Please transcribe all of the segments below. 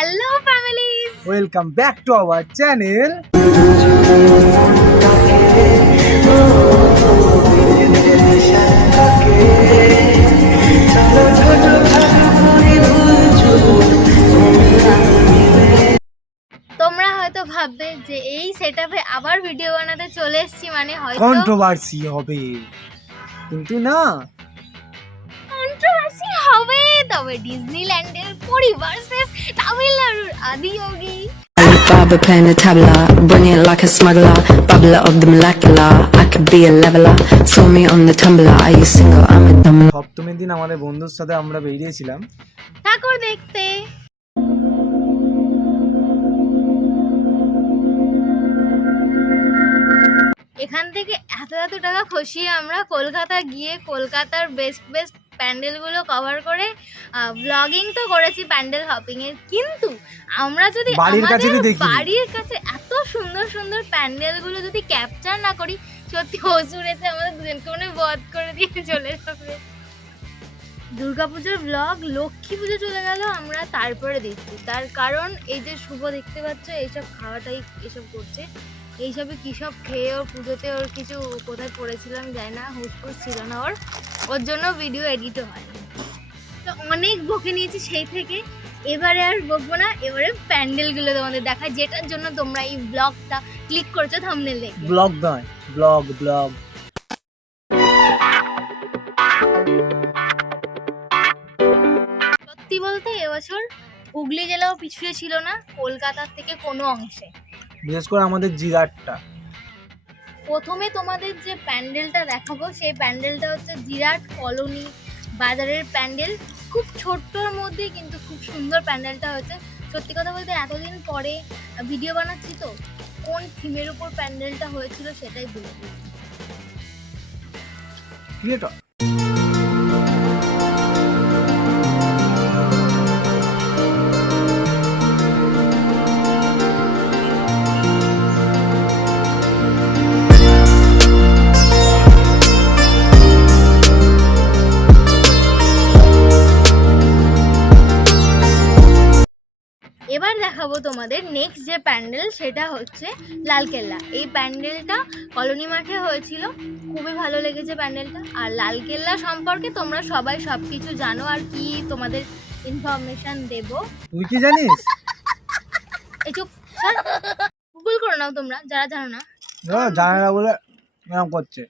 Hello families! Welcome back to our channel. তোমরা হয়তো ভাববে যে এই সেটআপে আবার ভিডিও বানাতে চলে এসেছি মানে হয়তো কন্ট্রোভার্সি হবে, কিন্তু না, কন্ট্রোভার্সি হবে। তবে ডিজনিল্যান্ডের পরি ভার্সেস তামিলনাড়ুর আদিয়োগী। Baba playing the tabla, bring it like a smuggler, bubbler of the molecular. I could be a leveler, saw me on the tumbler. Are you single? I'm a dumb. সপ্তমীর দিন আমাদের বন্ধুর সাথে আমরা বেরিয়েছিলাম ঠাকুর দেখতে। এখান থেকে এত টাকা খসিয়ে আমরা কলকাতা গিয়ে কলকাতার বেস্ট প্যান্ডেলগুলো কভার করে ব্লগিং তো করেছি প্যান্ডেল হপিং এর, কিন্তু আমরা যদি বাড়ির কাছে এত সুন্দর প্যান্ডেলগুলো যদি ক্যাপচার না করি, সত্যি অসুর এসে আমাদের দুজনকে মনে বধ করে দিয়ে চলে যাবে। দুর্গাপুজোর ব্লগ লক্ষ্মী পুজো চলে গেল, আমরা তারপরে দিচ্ছি। তার কারণ এই যে শুভ দেখতে পাচ্ছ এইসব খাওয়াটাই এসব করছে, এইসবে কী সব খেয়ে ওর পুজোতে ওর কিছু কোথায় পড়েছিলাম জানি না, হুসফুস ছিল না ওর জন্য ভিডিও এডিটও হয়। তো অনেক বকে নিয়েছি সেই থেকে, এবারে আর বকবো না, এবারে প্যান্ডেলগুলো তোমাদের দেখায়, যেটার জন্য তোমরা এই ব্লগটা ক্লিক করেছো থাম্বনেল দেখে। ব্লগ নয়, ব্লগ। সত্যি বলতে এবছর হুগলি জেলাও পিছিয়ে ছিল না কলকাতার থেকে কোনো অংশে, বিশেষ করে আমাদের জিরাটটা। প্রথমে তোমাদের যে প্যান্ডেলটা দেখাবো সেই প্যান্ডেলটা হচ্ছে জিরাট কলোনি বাজারের প্যান্ডেল। খুব ছোট্টর মধ্যে কিন্তু খুব সুন্দর প্যান্ডেলটা হয়েছে। সত্যি কথা বলতে এতদিন পরে ভিডিও বানাচ্ছি তো কোন থিমের উপর প্যান্ডেলটা হয়েছিল সেটাই ভুলে গেছি। ক্রিয়েটর এবার দেখাবো তোমাদের নেক্সট যে প্যান্ডেল, সেটা হচ্ছে লালকেল্লা। এই প্যান্ডেলটা কলোনি মাঠে হয়েছিল, খুবই ভালো লেগেছে প্যান্ডেলটা। আর লালকেল্লা সম্পর্কে তোমরা সবাই সব কিছু জানো, আর কি তোমাদের ইনফরমেশন দেব। তুই কি জানিস? এই চুপ, গুগল করে নাও তোমরা যারা জানো না। জানে না বলে এরকম করছে।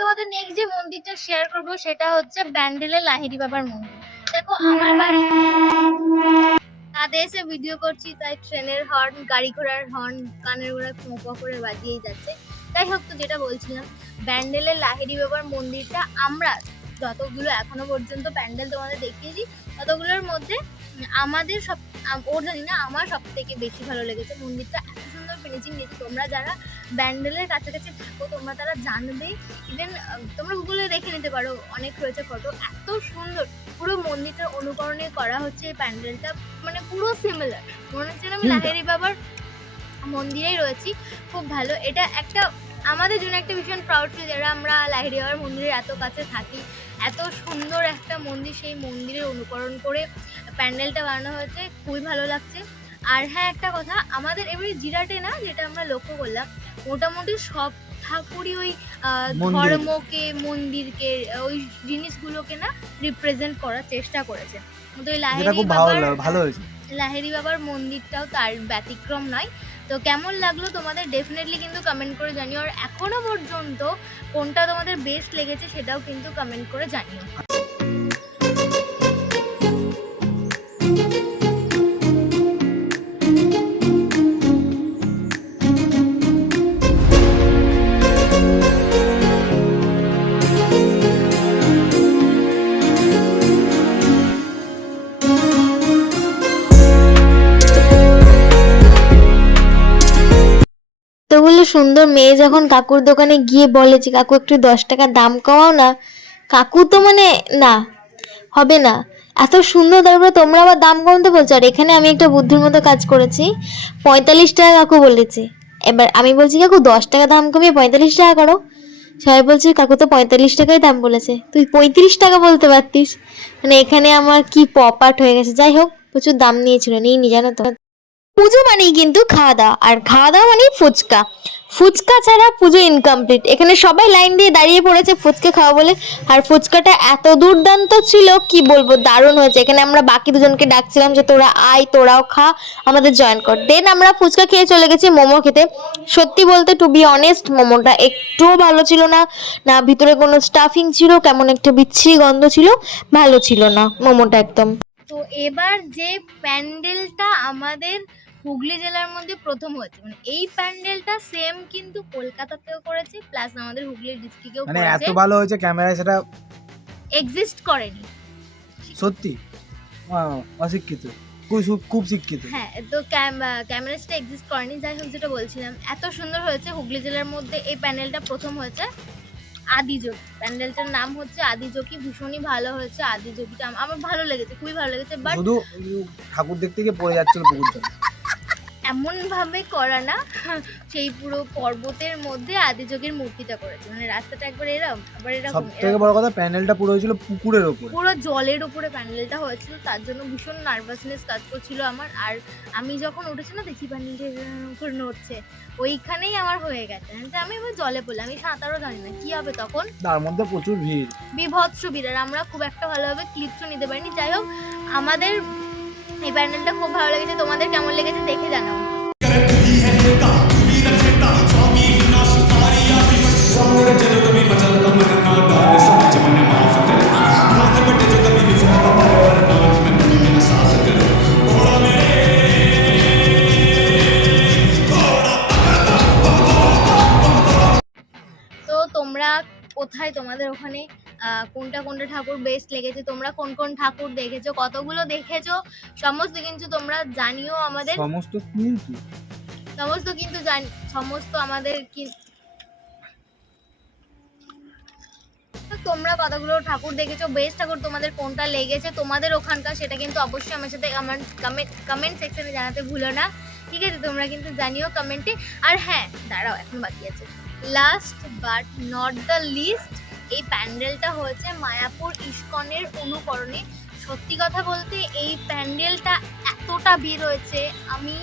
তোমাদের নেক্সট যে মন্দিরটা শেয়ার করব সেটা হচ্ছে ব্যান্ডেলের লাহিড়ী বাবার মন্দির। দেখো আমার বাড়ি তাদের এসে ভিডিও করছি, তাই ট্রেনের হর্ন, গাড়ি ঘোড়ার হর্ন কানের গোড়ায় ফোঁপা করে বাজিয়েই যাচ্ছে। যাই হোক, তো যেটা বলছিলাম, ব্যান্ডেলের লাহিড়ী বাবার মন্দিরটা আমরা যতগুলো এখনো পর্যন্ত প্যান্ডেল তোমাদের দেখিয়েছি ততগুলোর মধ্যে আমাদের ওর জানি না আমার সব থেকে বেশি ভালো লেগেছে। মন্দিরটা এত সুন্দর ফিনিশিং দিয়েছে, তোমরা যারা ব্যান্ডেলের কাছাকাছি থাকো তোমরা তারা জানবে। ইভেন তোমরা গুগলে দেখে নিতে পারো, অনেক রয়েছে ফটো, এত সুন্দর। পুরো মন্দিরটার অনুকরণে করা হচ্ছে এই প্যান্ডেলটা, মানে পুরো সিমিলার, মনে হচ্ছে আমি লাহিড়ী বাবার মন্দিরেই রয়েছি। খুব ভালো, এটা একটা আমাদের জন্য একটা ভীষণ প্রাউড ফিল, যারা আমরা লাহিড়ী বাবার মন্দিরের এত কাছে থাকি। এত সুন্দর একটা মন্দির, সেই মন্দিরের অনুকরণ করে প্যান্ডেলটা বানানো হয়েছে, খুবই ভালো লাগছে। আর হ্যাঁ, একটা কথা, আমাদের এবারে জিরাটে না, যেটা আমরা লক্ষ্য করলাম, মোটামুটি সব ঠাকুরই ওই মন্দির। ধর্মকে, মন্দিরকে, ওই জিনিসগুলোকে না রিপ্রেজেন্ট করার চেষ্টা করেছে। তো ওই যেটা লাহিড়ী খুব বাবার ভালো হয়েছে। লাহিড়ী বাবার মন্দিরটাও তার ব্যতিক্রম নয়। তো কেমন লাগলো তোমাদের ডেফিনেটলি কিন্তু কমেন্ট করে জানিও, আর এখনো পর্যন্ত কোনটা তোমাদের বেস্ট লেগেছে সেটাও কিন্তু কমেন্ট করে জানিও। তো বলে সুন্দর মেয়ে যখন কাকুর দোকানে গিয়ে বলে যে কাকু একটু 10 টাকা দাম কমাও না, কাকু তো মানে না, হবে না, এত সুন্দর, তারপরে তোমরা আবার দাম কমতে বলছো। আর এখানে আমি একটা বুদ্ধির মতো কাজ করেছি, 45 টাকা কাকু বলেছে, এবার আমি বলছি কাকু 10 টাকা দাম কমিয়ে 45 টাকা করো। সবাই বলছে কাকু তো 45 টাকাই দাম বলেছে, তুই 35 টাকা বলতে পারতিস। মানে এখানে আমার কি পপাট হয়ে গেছে। যাই হোক, প্রচুর দাম নিয়েছিল, নিইনি জানো তো। পুজো মানেই কিন্তু খাওয়া দাওয়া, আর খাওয়া দাওয়া মানেই ফুচকা। ফুচকা ছাড়া পুজো ইনকমপ্লিট। এখানে সবাই লাইন দিয়ে দাঁড়িয়ে পড়েছে ফুচকা খাওয়া বলে, আর ফুচকাটা এত দুর্দান্ত ছিল কি বলবো, দারুণ হয়েছে। এখানে আমরা বাকি দুজনকে ডাকছিলাম যে তোরা আয়, তোরাও খা, আমাদের জয়েন কর। দেন আমরা ফুচকা খেয়ে চলে গেছি মোমো খেতে। সত্যি বলতে টু বি অনেস্ট, মোমোটা একটুও ভালো ছিল না, না ভিতরে কোনো স্টাফিং ছিল, কেমন একটা বিচ্ছিরি গন্ধ ছিল, ভালো ছিল না মোমোটা একদম। তো এবার যে প্যান্ডেলটা আমাদের হুগলি জেলার মধ্যে প্রথম হয়েছে, মানে এই প্যান্ডেলটা সেম কিন্তু কলকাতাতেও করেছে, প্লাস আমাদের হুগলি ডিস্ট্রিক্টেও মানে করেছে, এত ভালো হয়েছে ক্যামেরায় সেটা এক্সিস্ট করেনি। সত্যি অশিক্ষিত, খুব শিক্ষিত। হ্যাঁ, তো ক্যামেরাসটা এক্সিস্ট করেনি। যাই হোক, যেটা বলছিলাম, এত সুন্দর হয়েছে হুগলি জেলার মধ্যে এই প্যান্ডেলটা প্রথম হয়েছে। আদিযোগী প্যান্ডেলটার নাম হচ্ছে আদিযোগী, ভীষণই ভালো হয়েছে আদিযোগীটা, আমার ভালো লেগেছে, খুবই ভালো লেগেছে। বাট শুধু ঠাকুর দেখতে গিয়ে পড়ে যাচ্ছিল পুকুর জলে। এমন ভাবে করা না, সেই পুরো পর্বতের মধ্যে আদিযোগীর মূর্তিটা করেছে, মানে রাস্তাটা একবার এরকম আবার সব এরকম, থেকে বড় কথা প্যান্ডেলটা পুরো হয়েছিল পুকুরের ওপর। পুরো জলের উপরে প্যান্ডেলটা হয়েছিল, তার জন্য ভীষণ নার্ভাসনেস কাজ করছিল আমার। আর আমি যখন উঠেছি না, দেখি প্যান্ডেলটা করে নড়ছে, ওইখানেই আমার হয়ে গেছে যে আমি এবার জলে পড়লাম, আমি সাঁতারও জানি না, কি হবে তখন। তার মধ্যে প্রচুর ভিড়, বিভৎস ভিড়, আর আমরা খুব একটা ভালোভাবে ক্লিপসও নিতে পারিনি। যাই হোক, আমাদের এই প্যান্ডেলটা খুব ভালো লেগেছে। তোমাদের কেমন লেগেছে দেখে জানাও। তো তোমরা কোথায়, তোমাদের ওখানে কোনটা কোনটা ঠাকুর বেস্ট লেগেছে, তোমরা কোন কোন ঠাকুর দেখেছো, কতগুলো দেখেছো, সমস্ত কিন্তু তোমরা জানিও আমাদের। সমস্ত সমস্ত আমাদের কি, তোমরা কতগুলো ঠাকুর দেখেছো, বেস্ট ঠাকুর তোমাদের কোনটা লেগেছে তোমাদের ওখানকার, সেটা কিন্তু অবশ্যই আমার সাথে আমার কমেন্ট সেকশনে জানাতে ভুলো না, ঠিক আছে? তোমরা কিন্তু জানিও কমেন্টে। আর হ্যাঁ, দাঁড়াও, এখন বাকি আছে, last but not the least, এই প্যান্ডেলটা হয়েছে মায়াপুর ইস্কনের অনুকরণে। সত্যি কথা বলতে এই প্যান্ডেলটা এতটা ভিড় হয়েছে, আমি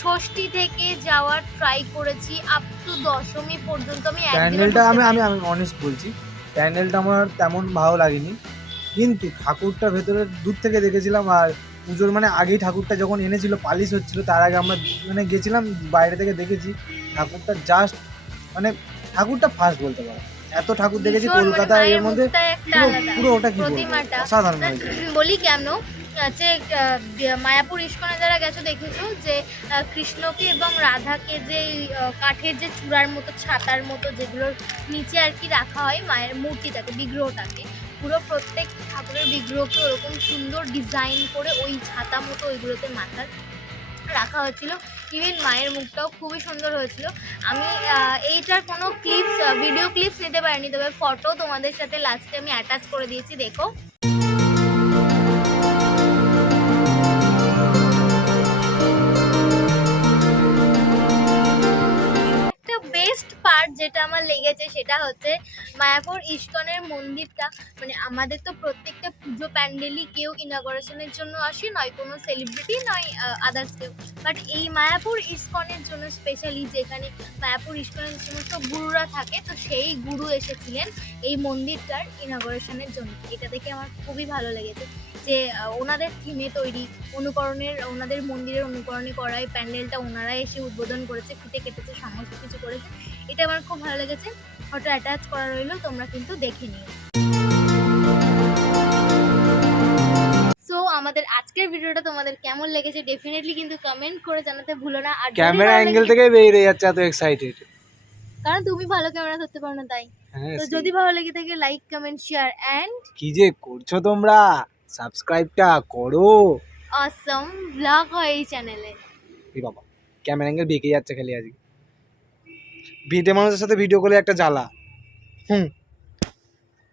ষষ্ঠী থেকে যাওয়ার ট্রাই করেছি, আপ টু দশমী পর্যন্ত আমি প্যান্ডেলটা আমি অনেস্ট বলছি, প্যান্ডেলটা আমার তেমন ভালো লাগেনি, কিন্তু ঠাকুরটা ভেতরে দূর থেকে দেখেছিলাম। আর পুজোর মানে আগেই ঠাকুরটা যখন এনেছিল পালিশ হচ্ছিল, তার আগে আমরা মানে গেছিলাম, বাইরে থেকে দেখেছি ঠাকুরটা, জাস্ট মানে ঠাকুরটা ফার্স্ট বলতে পারো, এত ঠাকুর দেখেছি কলকাতা, এর মধ্যে পুরো ওটা কি বলবো, অসাধারণ হয়েছে। বলি কেন, যে মায়াপুর ইস্কনে যারা গেছো দেখেছো যে কৃষ্ণকে এবং রাধাকে যে কাঠের যে চূড়ার মতো, ছাতার মতো, যেগুলোর নিচে আর কি রাখা হয় মায়ের মূর্তিটাকে, বিগ্রহটাকে, পুরো প্রত্যেক ঠাকুরের বিগ্রহকে ওরকম সুন্দর ডিজাইন করে ওই ছাতা মতো ওইগুলোতে মাথার রাখা হয়েছিল। ইভেন মায়ের মুখটাও খুবই সুন্দর হয়েছিল। আমি এইটার কোনো ক্লিপস, ভিডিও ক্লিপস নিতে পারিনি, তবে ফটো তোমাদের সাথে লাস্টে আমি অ্যাটাচ করে দিয়েছি, দেখো। বেস্ট পার্ট যেটা আমার লেগেছে সেটা হচ্ছে মায়াপুর ইস্কনের মন্দিরটা। মানে আমাদের তো প্রত্যেকটা পুজো প্যান্ডেলই কেউ ইনগরেশনের জন্য আসে, নয় কোনো সেলিব্রিটি, নয় আদার্স কেউ। বাট এই মায়াপুর ইসকনের জন্য স্পেশালি, যেখানে মায়াপুর ইসকনের সমস্ত গুরুরা থাকে, তো সেই গুরু এসেছিলেন এই মন্দিরটার ইনগরেশনের জন্য। এটা দেখে আমার খুবই ভালো লেগেছে যে ওনাদের থিমে তৈরি, ওনাদের মন্দিরের অনুকরণে করা এই প্যান্ডেলটা ওনারা এসে উদ্বোধন করেছে, ফিতে কেটেছে, সমস্ত কিছু করেছে। এটা আমার খুব ভালো লেগেছে। ফটো অ্যাটাচ করা রইলো, তোমরা কিন্তু দেখে নিও। সো আমাদের আজকের ভিডিওটা তোমাদের কেমন লেগেছে ডেফিনেটলি কিন্তু কমেন্ট করে জানাতে ভুলো না। আর যদি ক্যামেরা ভালো অ্যাঙ্গেল লেগে- থেকে বেরিয়ে যাচ্ছে, এত এক্সাইটেড। কারণ তুমি ভালো ক্যামেরা ধরতে পারো না তাই। হ্যাঁ, তো যদি ভালো লেগে থাকে লাইক কমেন্ট শেয়ার অ্যান্ড কি যে করছো তোমরা, সাবস্ক্রাইবটা করো। অসম ব্লগ হয় এই চ্যানেলে। এই বাবা, ক্যামেরা অ্যাঙ্গেল বেঁকে যাচ্ছে খালি আজকে। ভিটে মানুষের সাথে ভিডিও করলে একটা জ্বালা।